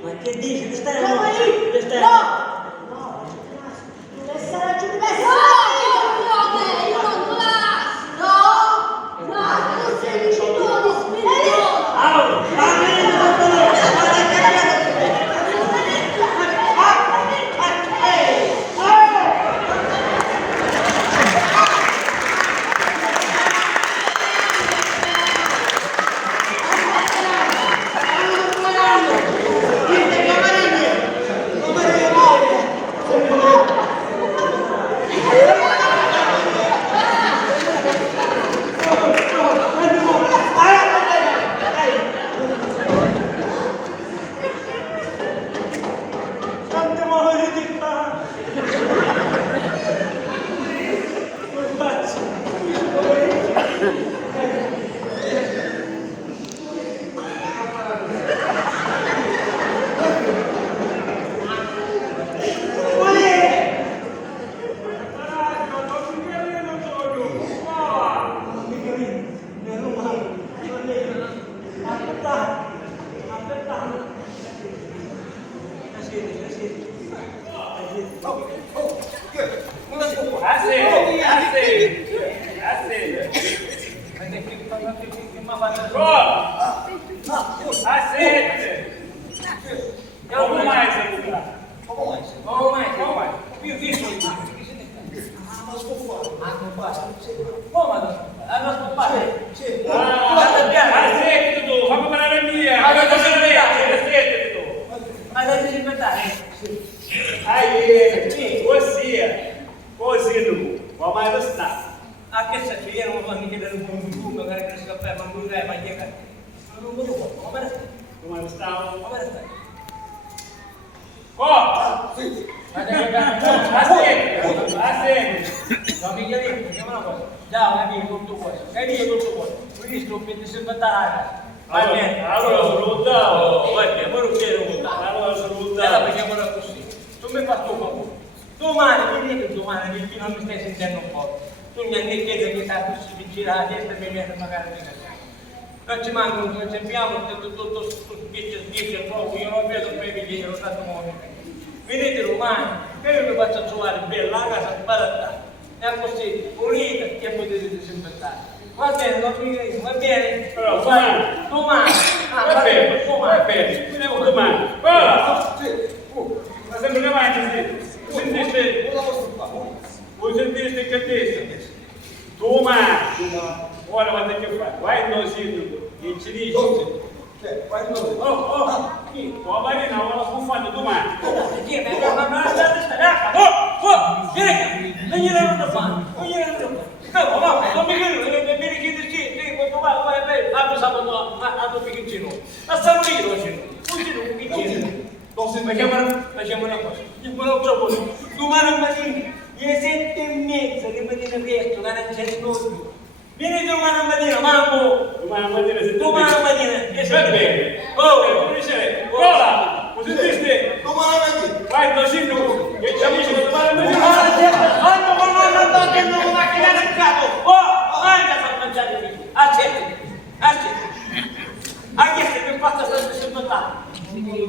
Ma che dici? Stai No! Deve essere giusto! Tu sei vicino di spirito! Non ci mancano, non ci abbiamo tutto spiccio proprio, io non vedo per vedere lo stato morto. Vedete romani, che io mi faccio trovare bella la casa sbarattata, è così, pulita e potete disinfettare. Va bene, va bene, però domani, va bene, vediamo domani. Ma sempre davanti, voi sentiste che dice? Domani. Ora guarda che fai, vai in sito, in cilicio. Tua marina, ora sto fatto domani. Vieni da fare, non mi credo, mi richiederci, vai, apro sabato, apro picchino. Ma stanno lì, un piccino. Facciamo una cosa, io volevo proporre, domani mattina, alle 7:30, rimanete presto, che non c'è nulla. Vieni domani mattina, mamma! Domani mattina se tu Domani mattina, va bene. Ora, così sentiste? Vai in sito, che ci amici domani mattina. Non sto che non macchina nel capo! Oh, mangia per mangiare qui! Accetti! Anche se per fatto sta disinfettando.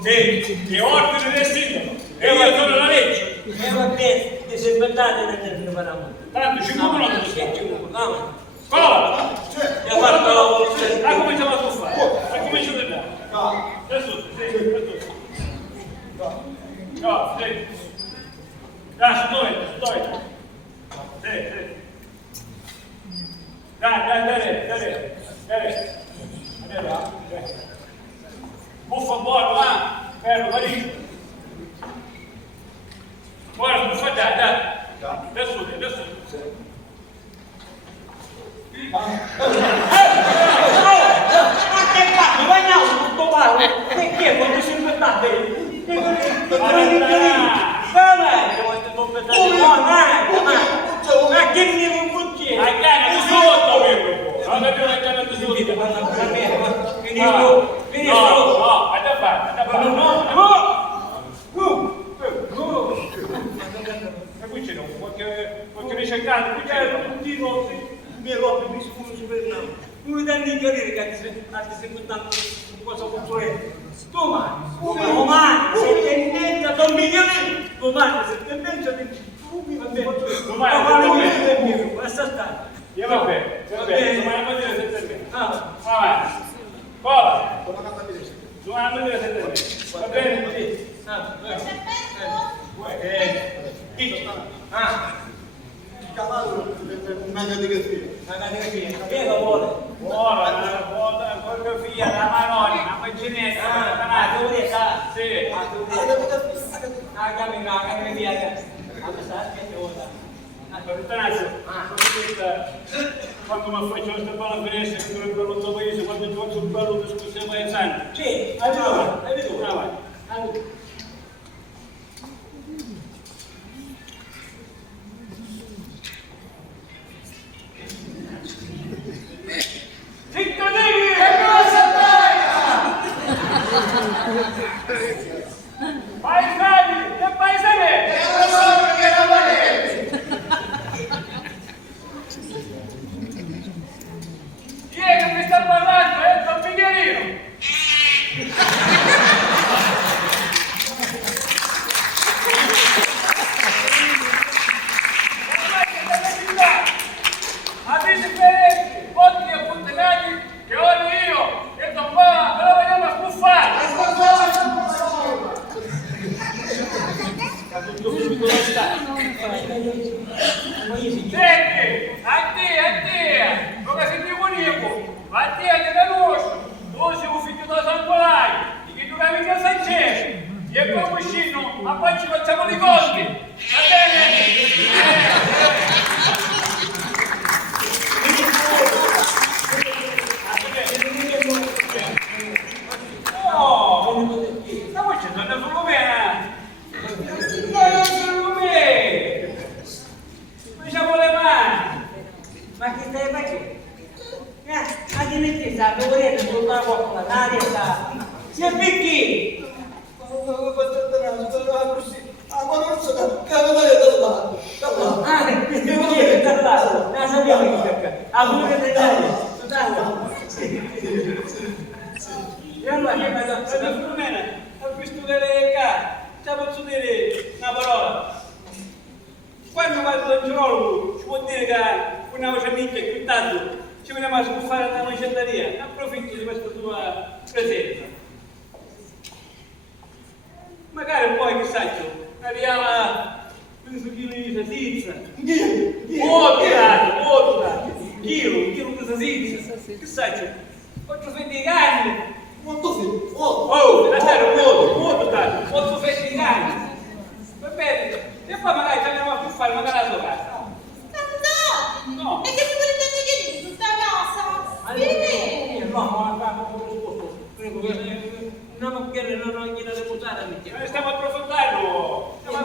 Sì, che ordine del sindaco. E io sono la legge. E va bene, disinfettate nel tempo per amore. Tanto ci muovono non ci No, Cosa? mi ha fatto... Ha cominciato a tuffare. Ha cominciato a dare. Adesso, sì. No, sì. Dai, stai. Sì. Dai. Andiamo. Buffa buono, va. Fermo, vai. Guarda, buffa, dai. Adesso. Ma che fatto? Vogliamo tutto male? Perché quando disinfettate? Ma che mi vuoi buttare? No, ada apa? Ma qui c'è qualche ricercato, qui c'è continuo mi rompe, mi scuso su per il uno da lì che si buttando cosa culturale. Domani, settenetta, Don Michele, domani, settenetta, domani, basta stare. Vabbè, domani mattina 7:30. Avanti. Cosa? Domani mattina 7:30. Va bene? Cavallo, una categoria. Che lo vuole? Buona, fotografia, la manone, la maginetta, la dove sta? sì. Agami via. Quando mi faccio questa bella finestra, che dovrebbe non so paese, quando ci faccio un bello discussione paesano. Sì, hai veduto? Cittadini! Paesani! Che paesani! Chi è che mi sta parlando? Don Miguelino! Avete per oggi appuntamenti che ora io e Don Papa me lo vogliamo a sbuffare! Senti, a te, come se ti volevo, a te che conosco, tu sei un figlio da San Polai, di che tu cavi a San Cesare, e poi uscino, ma poi ci facciamo i conti, va bene? No, stavo facendo solo me. Solo me. Facciamo le mani. Ma che stai facendo? Ma ti metti sta volendo sul tavolo con la testa? Si è picchi! Devo dire dall'altro, la sappiamo che perché. A pure dell'aria, e allora che La Filomena ha visto delle carte, ci posso dire una parola. Quando vado da giorno ci può dire che una voce minchia qui tanto ci veniamo a sbuffare da macelleria, approfitti di questa tua presenza. Magari poi, chissà, arriviamo un chilo di salsiccia, molto, chilo di salsiccia, chissà, 8 fetti di carne. Molto tanto, 8 fetti di carne. Va bene, e poi magari ci andiamo a buffare magari la sua casa. No. E che ti volete dire di tutta la casa? Vieni! Non gliela devo usare, Stiamo approfittando, no, per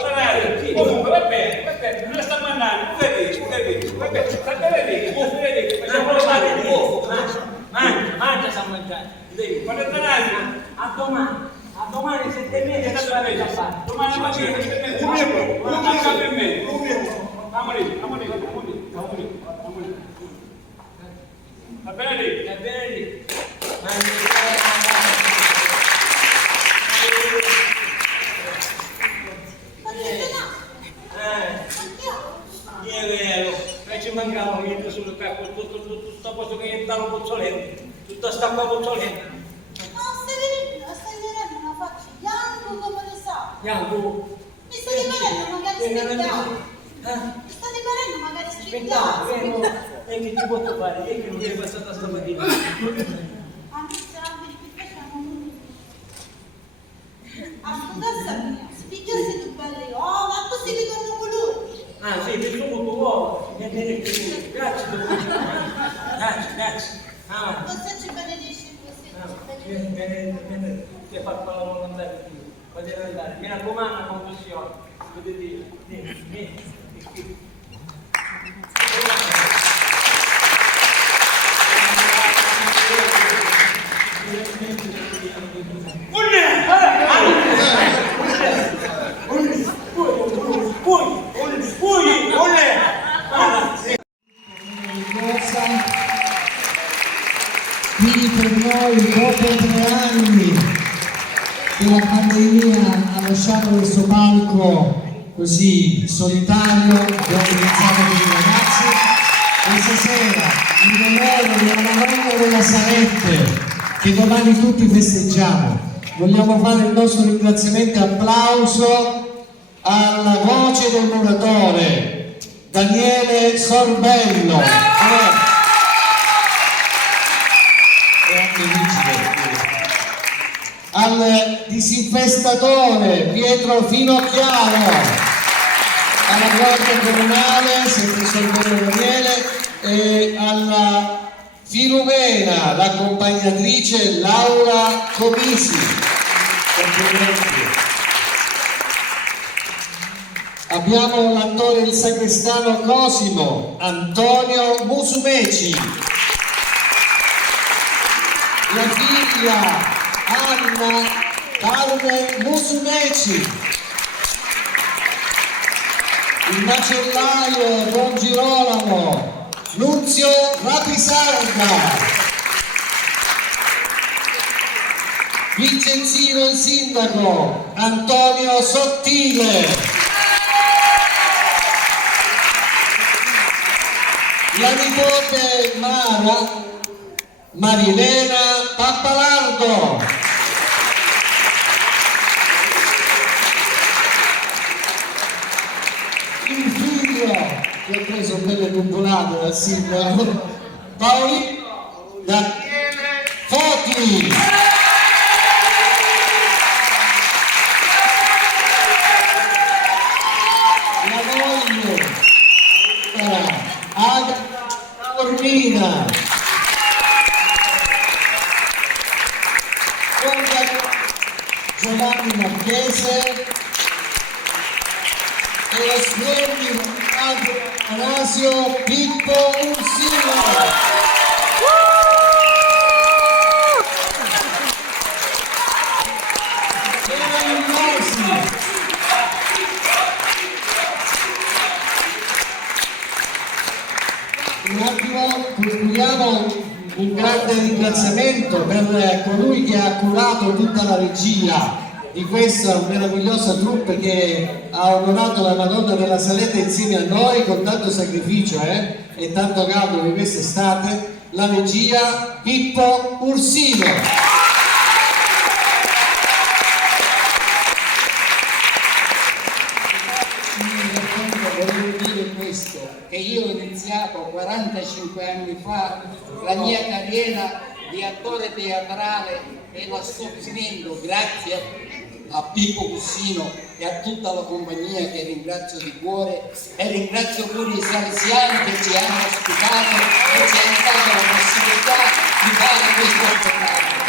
tornare. Comunque, va bene, non sta mandando, va bene, facciamo lo mangia sta mangiando. Quando è tornato? A domani 7 mesi Domani mattina, per me. Amore. Va bene lì? Va bene lì. È vero, ci mancava niente sul capo, tutto questo che è stato pozzolento, tutta sta qua pozzolenta. Stai vedendo una faccia bianco come le sa. Bianco. Mi stai rimanendo magari spintato. Mi stai rimanendo magari spintato. E che ti posso fare? E che non è passata stamattina? Anche se non mi ripetesciamo nulla. Ascolta mia, spicchiassi tu belle io. Oh, ma tu si ritorno colore. Ah sì, per il tuo uomo. Grazie. Grazie. Ah. Cosa ci benedici così? Bene, ti ha fatto la volontà di Dio. Potete andare. Mi raccomando, la confusione. Potete dire. Vieni. qui per noi dopo 3 anni che la pandemia ha lasciato questo palco così solitario, abbiamo iniziato con i ragazzi. Questa sera, in onore della Madonna della Salette, che domani tutti festeggiamo, vogliamo fare il nostro ringraziamento e applauso alla voce del muratore, Daniele Sorbello. E anche vigile. Al disinfestatore Pietro Finocchiaro, alla guardia comunale, sempre Sorbello Daniele, e alla Filumena, l'accompagnatrice Laura Comisi. Complimenti. Abbiamo l'attore il sacrestano Cosimo Antonio Musumeci, la figlia Anna Carmen Musumeci, il macellaio Don Girolamo Nunzio Rapisarda, Vincenzino il sindaco Antonio Sottile, la nipote Marilena Pappalardo, il figlio che ho preso belle popolate dal sindaco Paolino Daniele Foti, la moglie Agata Ormina, Giovanni Marchese e lo splendido Anasio Pippo Ursino. Un attimo concludiamo un grande ringraziamento per colui che ha curato tutta la regia di questa meravigliosa troupe che ha onorato la Madonna della Salette insieme a noi con tanto sacrificio e tanto caldo di quest'estate, la regia Pippo Ursino. Volevo dire questo, che io ho iniziato 45 anni fa la mia carriera di attore teatrale e la sto finendo grazie a Pippo Ursino e a tutta la compagnia che ringrazio di cuore, e ringrazio pure i salesiani che ci hanno ospitato e ci hanno dato la possibilità di fare questo spettacolo.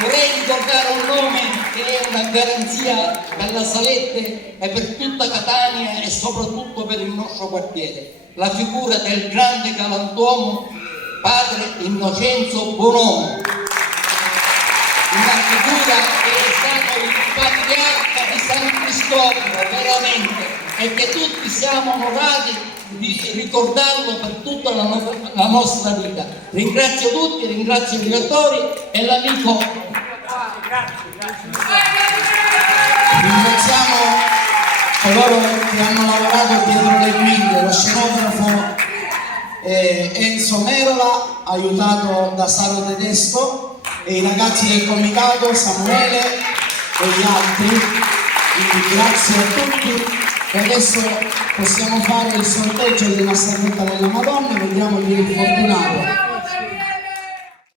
Vorrei ricordare un nome che è una garanzia per la Salette e per tutta Catania e soprattutto per il nostro quartiere, la figura del grande galantuomo padre Innocenzo Bonomo, una figura che è stato il patriarca di San Cristoforo veramente, e che tutti siamo onorati di ricordarlo per tutta la nostra vita. Ringrazio tutti, ringrazio i direttori e l'amico. Ringraziamo coloro che hanno lavorato dietro le quinte, lo scenografo Enzo Merola, aiutato da Saro Tedesco, e i ragazzi del comitato Samuele e gli altri. Quindi grazie a tutti, e adesso possiamo fare il sorteggio della staffetta della Madonna, vediamo chi è fortunato.